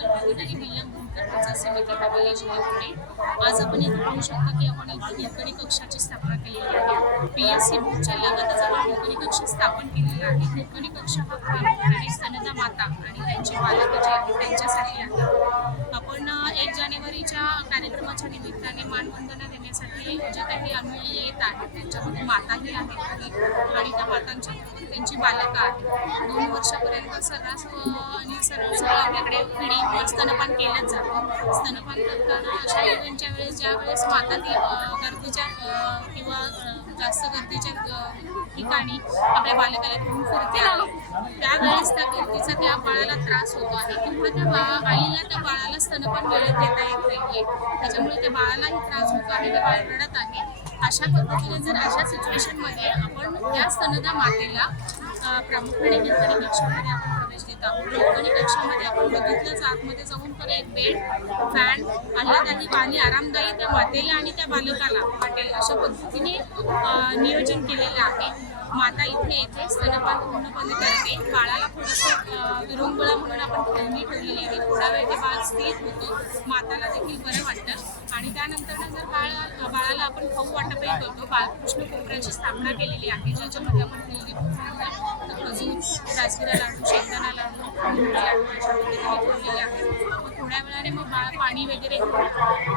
कर्मवीर आणि विल्यम भूमकरांचा समितीमध्ये होते आज आपण इथे पाहू शकतो की आपण इथे कक्षाची स्थापना केलेली आहे. पी एस सी बोर्डच्या लगतच आपण हिरकणी कक्ष स्थापन केलेली आहे. हिरकणी कक्ष हा प्रामुख्याने स्तनदा माता आणि त्यांचे बालक जे आहेत त्यांच्यासाठी आहे. आपण एक जानेवारीच्या कार्यक्रमाच्या निमित्ताने मानवंदना देण्यासाठी जे काही अनुयायी येत आहेत त्यांच्यामध्ये माताही आहेत. आणि त्या मातांच्या वर्षाची बालकं आहेत दोन वर्षापर्यंत सर्रास आणि सर्रास आपल्याकडे पिढी स्तनपान केलंच जातं. स्तनपान करताना अशा इव्हेंटच्या वेळेस ज्या वेळेस माता ती गर्दीच्या किंवा जास्त गर्दीच्या ठिकाणी आपल्या बालकाला घेऊन फिरते आहे त्यावेळेस त्या गर्दीचा त्या बाळाला त्रास होतो आहे. किंवा त्या बा आईला त्या बाळाला स्तनपान वेळेत देता येत नाहीये. त्याच्यामुळे त्या बाळालाही त्रास होतो आहे ते बाळ रडत आहे. अशा पद्धतीने जर अशा सिच्युएशनमध्ये आपण त्या स्तनदा मातेला प्रामुख्याने हिरकणी कक्षामध्ये आपण प्रवेश देत आहोत. हिरकणी कक्षामध्ये आपण बघितलंच आतमध्ये जाऊन तर एक बेड फॅन आल्हादायी आणि आरामदायी त्या मातेला आणि त्या बालकाला वाटेल अशा पद्धतीने नियोजन केलेलं आहे. माता इथे येते स्तनपान पूर्णपणे करते. बाळाला थोडंसं विरंगुळा म्हणून आपण खेळणी ठेवलेली आहे. थोडा वेळ ते बाळ स्थिर होतो. माताला देखील बरं वाटतं. आणि त्यानंतर जर बाळ बाळाला आपण खाऊ वाटपही करतो. बाळकृष्ण कोपऱ्याची स्थापना केलेली आहे. ज्याच्यामध्ये आपण ठेवलेली खजूर राजगिरा लाडू शेंगदाणा लाडू मुरमुरा लाडू अशा पद्धतीने ठेवलेले आहेत. मग थोड्या वेळाने मग बाळ पाणी वगैरे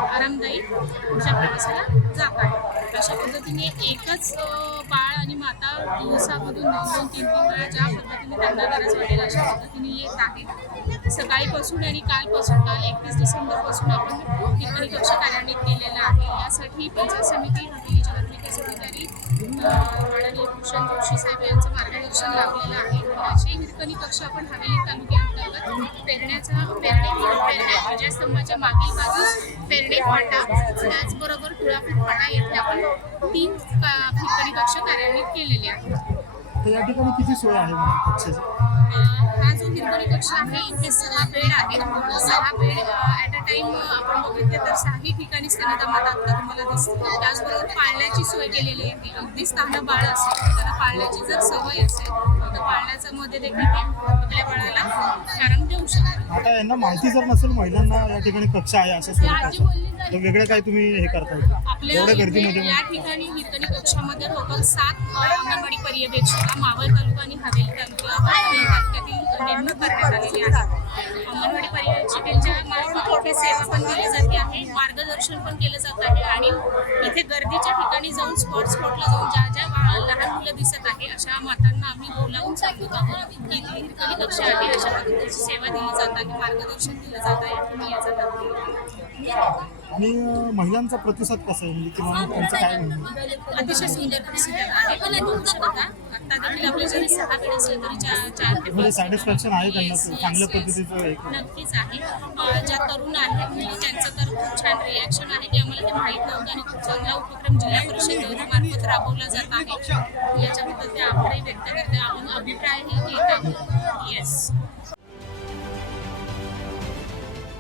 आरामदायी अशा प्रवासाला जात आहे. अशा पद्धतीने एकच बाळ आणि माता दिवसामधून दोन दोन तीन तीन वेळा ज्या पद्धतीने त्यांना गरज वाटेल अशा पद्धतीने येत आहे. सकाळीपासून आणि कालपासून काल एकतीस डिसेंबरपासून आपण हिरकणी कक्ष कार्यान्वित केलेला आहे. यासाठी पंचायत समिती हवेली जलविकास अधिकारी माननीय भूषण जोशी साहेब यांचं मार्गदर्शन लाभलेलं आहे. असे हिरकणी कक्ष आपण हवेली तालुक्यात पेरण्याचा पेरणे पेरण्या म्हणजे ध्वजस्तंभाच्या मागील बाजूस पेरणे फाटा त्याचबरोबर तुळापूर फाटा येथे आपण तीन का- कक्ष कार्यान्वित केलेले आहेत तर या ठिकाणी किती सोय आहे हा जो कक्ष आहे इथे सहा बेड आहेत. सहा बेड ॲट अ टाइम आपण बघितले तर सहाही ठिकाणी स्तनदा माता आता तुम्हाला दिसते. त्याचबरोबर पाळण्याची सोय केलेली आहे. अगदी स्थान बाळ असेल त्याला पाळण्याची जर सवय असेल तर पाळण्याच्या मध्ये देखील ते आपल्या बाळाला आराम देऊ शकतात आता यांना माहिती जर नसेल महिलांना या ठिकाणी कक्ष आहे असं स्वरूपाचं तर. वेगळं काय तुम्ही हे करताय? आपल्या एवढ्या इथे गर्दीमध्ये या ठिकाणी हिरकणी कक्षामध्ये टोटल सात अंगणवाडी पर्यवेक्षिका मावळ तालुका आणि हवेली तालुका नेमणूक करण्यात आलेली आहे. अंगणवाडी पर्यवेक्षिकेच्या मार्फत इथे सेवा पण दिली जाते आहे मार्गदर्शन पण केलं जात आहे आणि इथे गर्दीच्या ठिकाणी जाऊन स्पॉट स्पॉटला जाऊन ज्या ज्या लहान मुलं दिसत आहे अशा मातांना आम्ही बोलावून सांगत आहोत की इथे कक्ष आहे अशा पद्धतीची सेवा दिली जात आहे मार्गदर्शन दिलं जात आहे तुम्ही याचा लाभ आणि महिलांचा प्रतिसाद कसा आहे? म्हणजे किंवा त्यांचं काय म्हणणं? अतिशय सुंदर प्रतिसाद आहे. बघू शकता आता देखील आपल्या जरी चार चार ते म्हणजे सॅटिस्फॅक्शन आहे त्यांना चांगल्या. पद्धतीचं हे करून. नक्कीच आहे. अं, ज्या तरुण आहेत मुली त्यांचं तर खूप छान रिॲक्शन आहे. की आम्हाला ते माहीत नव्हतं आणि खूप चांगला उपक्रम जिल्हा परिषदेमार्फत राबवला जात आहे. याच्याबद्दल ते आभारही व्यक्त करते आपण अभिप्रायही घेत आहोत. येस